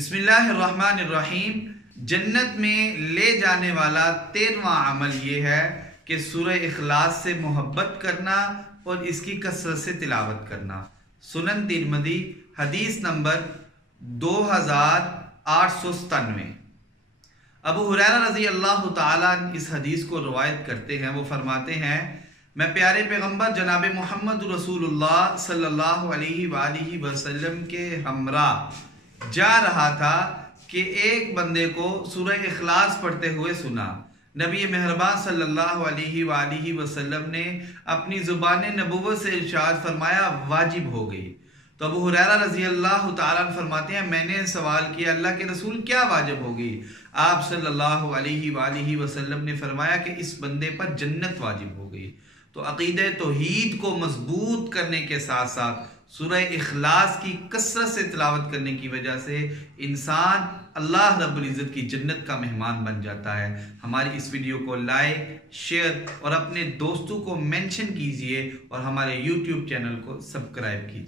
बिस्मिल्लाहिर्रहमानिर्रहीम। जन्नत में ले जाने वाला 13वां अमल ये है कि सूरह इखलास से मोहब्बत करना और इसकी कसरत से तिलावत करना। सुनन तिरमिज़ी हदीस नंबर 2897। अबू हुरैरा रज़ी अल्लाह ताला इस हदीस को रवायत करते हैं। वो फरमाते हैं, मैं प्यारे पैगंबर जनाब मोहम्मद रसूलुल्लाह सल्लल्लाहु अलैहि वसल्लम के हमरा जा रहा था कि एक बंदे को सूरह इखलास पढ़ते हुए सुना। नबी मेहरबान सल्लल्लाहु अलैहि वसल्लम ने अपनी ज़ुबान नबुव्वत से इरशाद फरमाया, वाजिब हो गई। तो अबू हुरैरा रज़ी अल्लाह ताला फरमाते हैं, मैंने सवाल किया, अल्लाह के रसूल क्या वाजिब होगी? आप सल्लल्लाहु अलैहि वसल्लम ने फरमाया कि इस बंदे पर जन्नत वाजिब हो गई। तो अक़ीदे तौहीद को मजबूत करने के साथ साथ सूरह इखलास की कसरत से तिलावत करने की वजह से इंसान अल्लाह रब्बुल इज़्ज़त की जन्नत का मेहमान बन जाता है। हमारी इस वीडियो को लाइक, शेयर और अपने दोस्तों को मेंशन कीजिए और हमारे YouTube चैनल को सब्सक्राइब कीजिए।